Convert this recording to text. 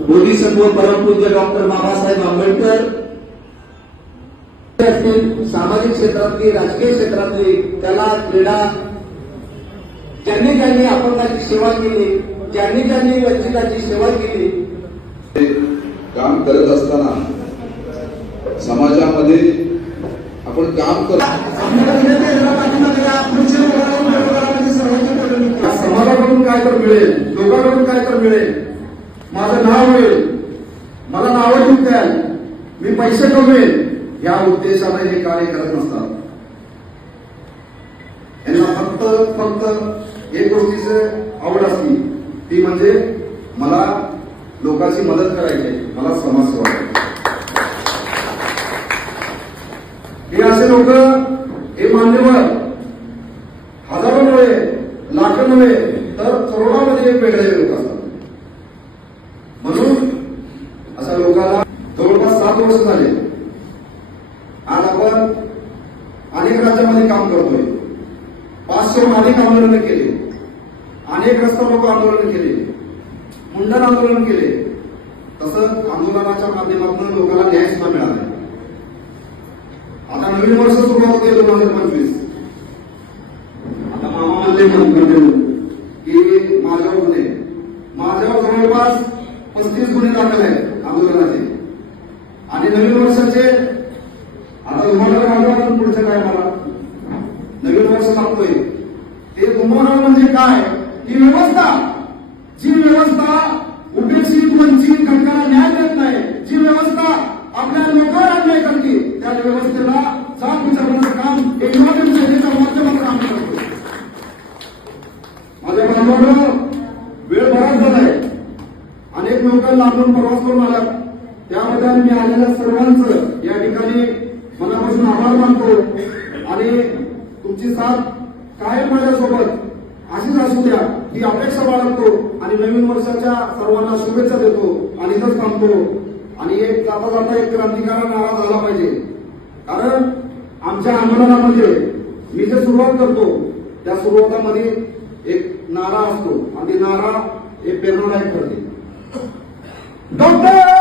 बोधिसत्व परमपूज्य डॉक्टर बाबासाहेब आंबेडकर असतील सामाजिक क्षेत्रातली राजकीय क्षेत्रातली कला क्रीडा ज्यांनी ज्यांनी अपंगाची सेवा केली ज्यांनी ज्यांनी वंचिताची सेवा केली. काम करत असताना समाजामध्ये आपण काम करतो समाजाकडून काय तर मिळेल लोकांकडून काय तर मिळेल. माझं नाव मिळेल मला नावं द्याल. मी पैसे कमवेल. या उद्देशाने हे कार्य करत नसतात. यांना फक्त फक्त एक गोष्टीच आवड असती. ती म्हणजे मला लोकांची मदत करायची. आहे. मला समाजसेवा करायची. हे असे लोक हे मान्यवर हजारो नव्हे लाखो नव्हे तर करोडामध्ये वेगळे लोक असतात. असा लोकांना जवळपास सात वर्ष झाले. आज आपण अनेक राज्यामध्ये काम करतोय. पाचशेहून अनेक आंदोलनं केले. अनेक रस्ता लोक आंदोलन केले. मुंडन आंदोलन केले. तसंच आंदोलनाच्या माध्यमातून लोकांना न्याय सुद्धा मिळाला. आता नवीन वर्ष सुरू होते दोन हजार पंचवीस. आता मामा म्हणले म्हणून की माझ्यावर गुन्हे. माझ्यावर जवळपास पस्तीस गुन्हे दाखल आहेत. आंदोलनाचे. आणि नवीन वर्षाचे आता तुम्हाला राहणार पुढचं काय मला? नवीन वर्ष लागतोय. ते तुम्हाला म्हणजे काय? ही व्यवस्था. जी व्यवस्था उपेक्षित वंचित घटकाला न्याय देत नाही जी व्यवस्था आपल्या लोकांना अन्याय करते त्या व्यवस्थेला जात विचारण्याचं काम हे युवा सेनेच्या माध्यमातून आम्ही करतो. माझ्या बांधवांना अनेक लांबून प्रवास करून आला. त्याबद्दल मी आलेल्या सर्वांचं या ठिकाणी मनापासून आभार मानतो. आणि तुमची साथ कायम माझ्यासोबत अशीच असू द्या ही अपेक्षा बाळगतो आणि नवीन वर्षाच्या सर्वांना शुभेच्छा देतो आणि इथंच थांबतो. आणि एक जाता जाता एक क्रांतिकारक नारा झाला पाहिजे. कारण आमच्या आंदोलनामध्ये मी जे सुरुवात करतो त्या सुरुवातामध्ये एक नारा असतो. आणि नारा एक प्रेरणादायक ठरते. डॉक्टर